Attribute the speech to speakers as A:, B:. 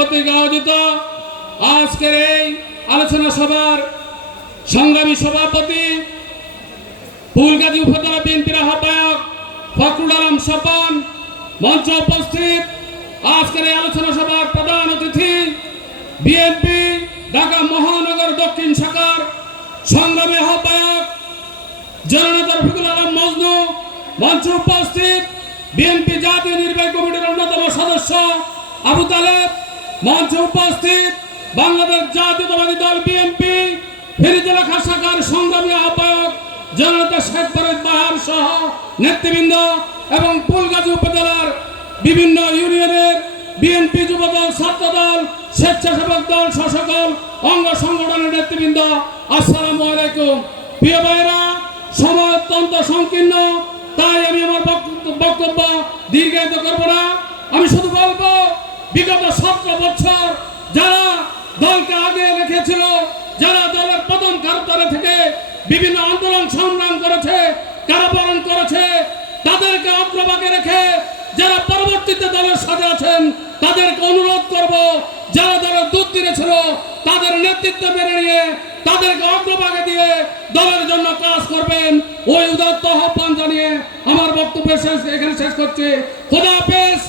A: কর্তৃক আজকের এই আলোচনা সভার সংগ্রামী সভাপতি, ফুলগাজী উপজেলা বিএনপির আহ্বায়ক ফখরুল আলম স্বপন মঞ্চ উপস্থিত আজকের এই আলোচনা সভার প্রধান অতিথি বিএনপি, ঢাকা মহানগর দক্ষিণ শাখার সংগ্রামী আহ্বায়ক জননেতা রফিকুল আলম মজনু, মঞ্চ উপস্থিত বিএনপি জাতীয় নির্বাহী কমিটির অন্যতম সদস্য আবু তালেব মঞ্চ উপস্থিত বাংলাদেশ জাতীয়তাবাদী দল বিএনপি ফেরিজেলা শাখার সংগ্রামী আহ্বায়ক জনতা শেখ ফরিদ বাহার সহ নেতৃবৃন্দ এবং ফুলগাজী উপজেলার বিভিন্ন ইউনিয়নের বিএনপি যুবদল, ছাত্রদল, স্বেচ্ছাসেবক দল সকল অঙ্গ সংগঠনের নেতৃবৃন্দ, আসসালামু আলাইকুম। প্রিয় ভাইরা সময় অত্যন্ত সংকীর্ণ, তাই আমি আমার বক্তব্য- দীর্ঘায়িত করব না। বিগত সতেরো বছর যারা দলকে আগে রেখেছিল, যারা দলের প্রথম কারতারে থেকে বিভিন্ন আন্দোলন সংগ্রাম করেছে, কারাবরণ করেছে, তাদেরকে অগ্রভাগে রেখে যারা পরবর্তীতে দলের সাথে আছেন, তাদেরকে অনুরোধ করব, যারা দলের দুধ দিয়েছিল তাদের নেতৃত্ব মেনে নিয়ে তাদেরকে অগ্রভাগে দিয়ে দলের জন্য কাজ করবেন। ওই উদাত্ত আহ্বান জানিয়ে আমার বক্তব্য শেষ এখানে শেষ করছি। খোদা হাফেজ